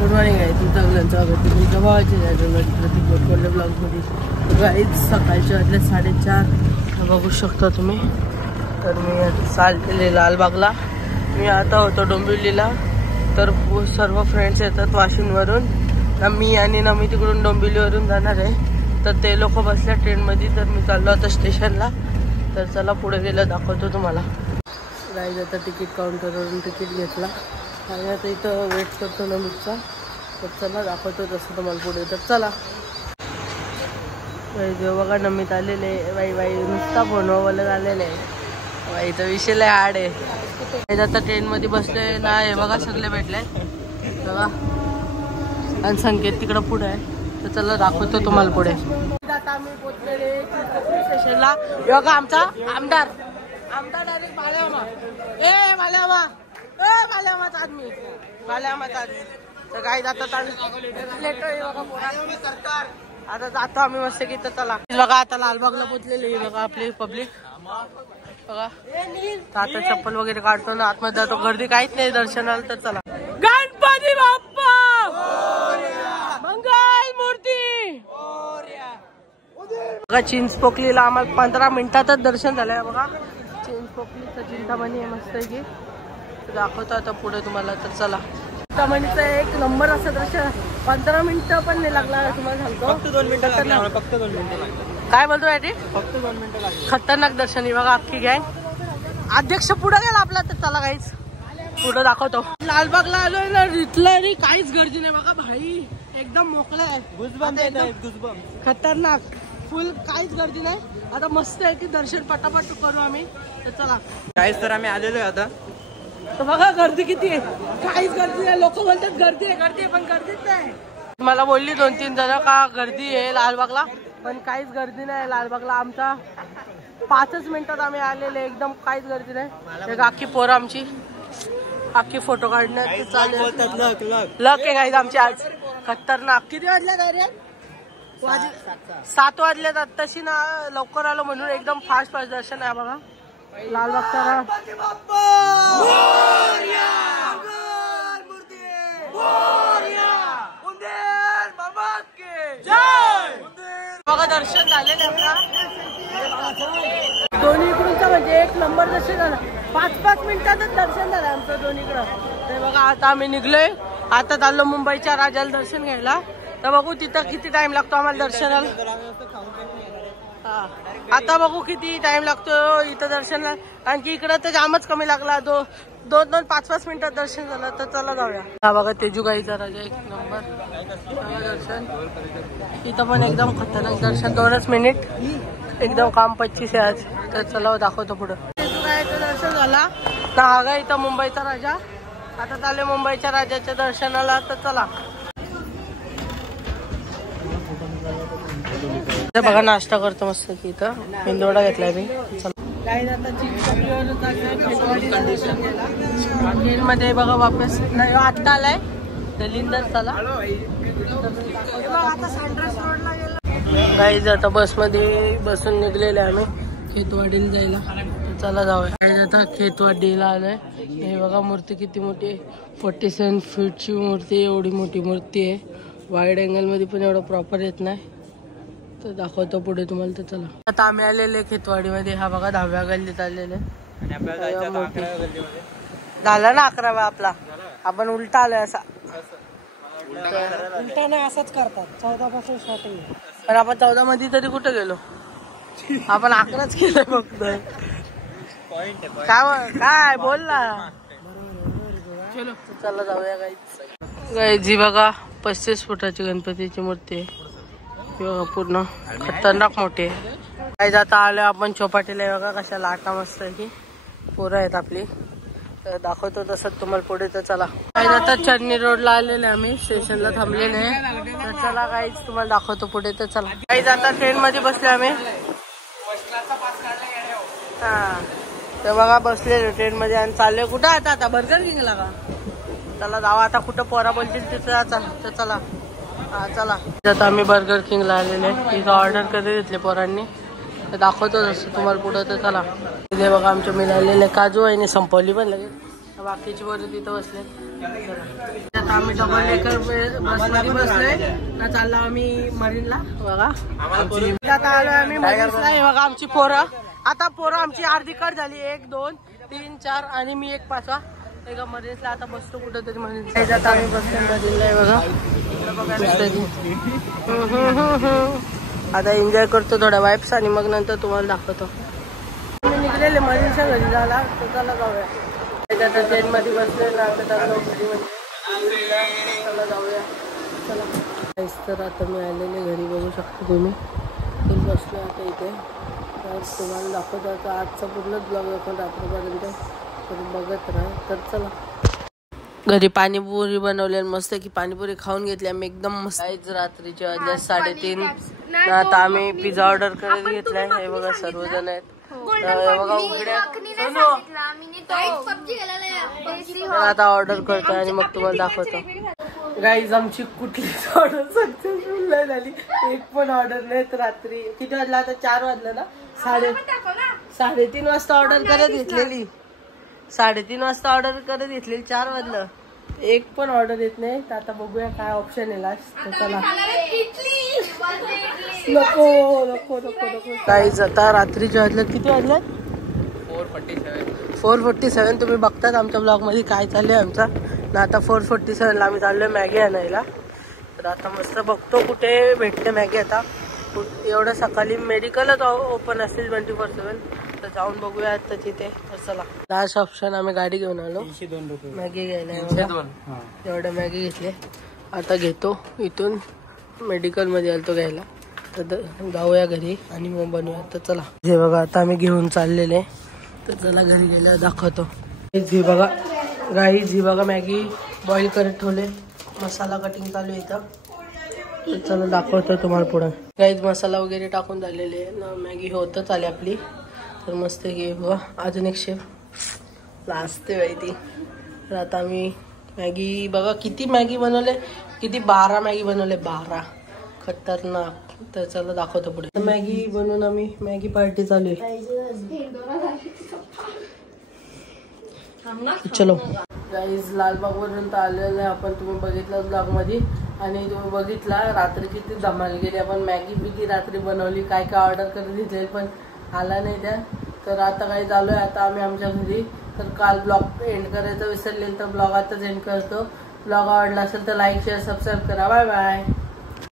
Good morning आहे तुमचं सगळ्यांचं स्वागत आहे तुमच्या भावाच्या चॅनलमध्ये प्रतीक गोटकोले ब्लॉगमध्ये. गाईज सकाळचे वाजले 4:30 बघू शकता तुम्ही. तर मी चाललेले लालबागला. मी आता होतो डोंबिवलीला. तर सर्व फ्रेंड्स येतात वाशिमवरून. मी आणि नमी तिकडून डोंबिवलीवरून जाणार आहे. तर ते लोक बसल्या ट्रेनमध्ये. तर मी चाललो आता स्टेशनला. तर चला पुढे गेलं दाखवतो तुम्हाला. गाईज आता तिकीट काउंटरवरून तिकीट घेतला आणि आता इथं वेट करतो नमीचा. तर चला दाखवतो तसं तुम्हाला पुढे. तर चला जेव्हा बघा नमीत आलेले बाई नुसता बनवायला झालेलं आहे बाईचा विषय लय हार्ड आहे. आता ट्रेनमध्ये बसले ना हे बघा सगळे भेटले बघा. आणि संकेत तिकडं पुढे आहे. तर चला दाखवतो तुम्हाला पुढे. आता आम्ही पोचलेले स्टेशनला. बघा आमचा आमदार डायरेक्ट माल्यामा आदमी तर काय जातात आता जातो आम्ही मस्त की. तर चला बघा आता लालबागला पोचलेले बघा आपली पब्लिक बघा. आता चप्पल वगैरे काढतो ना आतमध्ये जातो. गर्दी काहीच नाही दर्शनाला. तर चला गणपती बाप्पा मंगल मूर्ती बघा. चिंचपोकलीला आम्हाला 15 मिनिटातच दर्शन झालंय बघा. चिंचपोकलीचं चिंतामणी आहे मस्त की. दाखवतो आता पुढे तुम्हाला. तर चला चिंतामणीचं एक नंबर असं दर्शन 15 मिनिटं पण नाही लागला तुम्हाला सांगतो. फक्त 2 मिनिटं लागले. काय बोलतो याची फक्त 2 मिनिटं लागले. खतरनाक दर्शन आहे बघा. अख्खी गँग अध्यक्ष पुढे गेला आपला. तर चला काहीच पुढे दाखवतो. लालबागला आलोय ना. इथलं काहीच गर्दी नाही बघा भाई. एकदम मोकळं आहे. गुजबम खतरनाक फुल काहीच गर्दी नाही. आता मस्त आहे की दर्शन पटापट करू आम्ही. तर चला काहीच तर आम्ही आलेलो आहे आता. तर बघा गर्दी किती आहे. काहीच गर्दी नाही. लोक बोलतात गर्दी आहे पण गर्दीच नाही. मला बोलली 2-3 जण का गर्दी आहे लालबागला. पण काहीच गर्दी नाही लालबागला. आमचा 5च मिनिटात आम्ही आलेले. एकदम काहीच गर्दी नाही. अख्खी पोरं आमची अख्खी फोटो काढण्यात चालेल. लक आहे गाईज आमची आज खतरनाक. किती वाजल्या डायरेक्ट 7 वाजल्यात. आत्ताशी ना लवकर आलो म्हणून एकदम फास्ट दर्शन आहे बघा लालबागचा. बघा दर्शन झालेलं आपला दोन्हीकडूनचं. म्हणजे एक नंबर दर्शन झालं. 5-5 मिनिटातच दर्शन झालं आमचं दोन्हीकडं. ते बघा आता आम्ही निघलोय. आता चाललो मुंबईच्या राजाला दर्शन घ्यायला. तर बघू तिथं किती टाइम लागतो आम्हाला दर्शनाला. आता बघू किती टाइम लागतो इथं दर्शनाला. आणखी इकडं तर जामच कमी लागला. 2-5 मिनिटात दर्शन झालं. तर चला जाऊया. हा बघा तेजुगाईचा राजा एक नंबर दर्शन. इथं पण एकदम खतरनाक दर्शन. 2च मिनिट एकदम काम 25 आहे आज. तर चला दाखवतो पुढं. तेजुगाईचं दर्शन झाला ना. हा गा इथं मुंबईचा राजा. आता चालले मुंबईच्या राजाच्या दर्शनाला. तर चला बघा नाश्ता करतो मस्त की. इथं मेंदोडा घेतलाय मी. ट्रेन मध्ये बघा वापस नाही आत्ता आलाय दलिंदर. चला गाईज आता बसमध्ये बसून निघलेले आम्ही खेतवाडीला जायला. चला जाऊया. आता खेतवाडीला आलोय. हे बघा मूर्ती किती मोठी आहे. 47 फीटची मूर्ती. एवढी मोठी मूर्ती आहे. वाईड अँगल मध्ये पण एवढं प्रॉपर येत नाही. तर दाखवतो पुढे तुम्हाला. तर चला आता आम्ही आलेले खेतवाडीमध्ये. हा बघा 10व्या गल्लीत आलेले. झाला ना 11वा आपला. आपण उलटा आलोय असा. उलटा नाही असाच करतात. 14 पासून स्टार्टिंग. पण आपण 14 मध्ये तरी कुठे गेलो. आपण 11च केलं फक्त. काय बोल ना. चलो चला जाऊया गाईज. जी बघा 35 फुटाची गणपतीची मूर्ती आहे. पूर्ण खतरनाक मोठी आहे. काय जाता आलं आपण चौपाटीला. बघा कशा लाटा मस्त आहे की. पोरं आहेत आपली. तर दाखवतो तसं तुम्हाला पुढे. तर चला काय जाता चर्नी रोडला आलेले आम्ही. स्टेशनला थांबलेले. तर चला काहीच तुम्हाला दाखवतो पुढे. तर चला काही जाता ट्रेन मध्ये बसले आम्ही. हा तर बघा बसलेले ट्रेन मध्ये आणि चालले कुठं आता बर्गर किंगला का. चला जावा आता कुठं पोरा बोलतील तिथं जायचा. तर चला हा चला. आता आम्ही बर्गर किंगला आलेले. इथं ऑर्डर कधी घेतले पोरांनी. तर दाखवतो जसं तुम्हाला पुढं. तर चला इथे बघा आमच्या मिळालेले काजू आहे. संपवली पण लगेच. बाकीची पोरं तिथं बसले. आता आम्ही डबल डेकर बसमध्ये बसलोय ना, चाललो आम्ही मरीनला. बघा आता आलोय आम्ही मरीनला. हे बघा आमची पोरं. आता पोरं आमची अर्धी कट झाली. 1 2 3 4 आणि मी एक 5वा. एका मरीन्सला आता बसतो कुठं तरी मरीन्स. आता आम्ही बसतो मरीनला. बघा आता एन्जॉय करतो थोड्या वाईब्स आणि मग नंतर तुम्हाला दाखवतो. मी निघलेले मरीनच्या घरी झाला तर चला जाऊया. आता ट्रेन मध्ये बसले ना, आता चाललो घरी. चला जाऊया. चला तर आता मी आलेले घरी. बघू शकतो तुम्ही. तर बसलो आता इथे. तर तुम्हाला दाखवतो आता आजचा पूर्ण ब्लॉग दाखवून रात्रीपर्यंत बघत राहा. तर चला. घरी पाणीपुरी बनवली आणि मस्त की पाणीपुरी खाऊन घेतली आम्ही एकदम मस्त. रात्रीच्या वाजल्या 3:30. आता आम्ही पिझ्झा ऑर्डर करत घेतलाय. हे बघा सर्वजण आहेत. आता ऑर्डर करतोय आणि मग तुम्हाला दाखवतो. गाईज आमची कुठलीच ऑर्डर सक्सेसफुल नाही झाली. एक पण ऑर्डर नाही. तर रात्री किती वाजला? आता 4 वाजलं ना. 3:30 वाजता ऑर्डर करत घेतलेली. 3:30 वाजता ऑर्डर करत घेतलेली. 4 वाजलं. एक पण ऑर्डर येत नाही. तर आता बघूया काय ऑप्शन आहे लास्ट. चला. नको नको नको नको. काहीच आता रात्रीच्या वाजल्यात. किती वाजल्यात? 4:47. तुम्ही बघतात आमच्या ब्लॉग मध्ये काय चाललंय आमचा ना. आता 4:47 ला आम्ही चाललोय मॅगी आणायला. तर आता मस्त बघतो कुठे भेटते मॅगी. आता एवढं सकाळी मेडिकलच ओपन असेल 24/7. तर जाऊन बघूया आता तिथे. तर चला. लास्ट ऑप्शन आम्ही गाडी घेऊन आलो मॅगी घ्यायला. एवढ्या मॅगी घेतले. आता घेतो इथून मेडिकल मध्ये आलतो घ्यायला. तर जाऊया घरी आणि मग बनवूया. तर चला. हे बघा आता आम्ही घेऊन चाललेले. तर चला घरी गेल्यावर दाखवतो. ही बघा गाईज, ही बघा मॅगी बॉईल करत ठेवले. मसाला कटिंग चालू आहे इथं. तर चला दाखवतो तुम्हाला पुढे. गाईज मसाला वगैरे टाकून झालेले ना. मॅगी होतच आली आपली. तर मस्त घे बघा. अजून एक शेफ लाजते बाई ती. तर आता आम्ही मॅगी बघा किती मॅगी बनवले. किती 12 मॅगी बनवले. 12 खतरनाक. तर चला दाखवतो पुढे. मॅगी बनवून आम्ही मॅगी पार्टी चालू आहे. चलो गाईज लालबाग वरून आलेलं आहे आपण. तुम्ही बघितलं ब्लॉग मध्ये आणि तुम्ही बघितला रात्री किती धमाल गेली. आपण मॅगी बिगी रात्री बनवली. काय काय ऑर्डर करत घेतले पण आला नाही त्या. तर आता काही चालू आहे आता आम्ही आमच्या घरी. तर काल ब्लॉग एंड करायचं विसरले तर ब्लॉग आताच एंड करतो. ब्लॉग आवडला असेल तर लाईक शेअर सबस्क्राईब करा. Bye bye.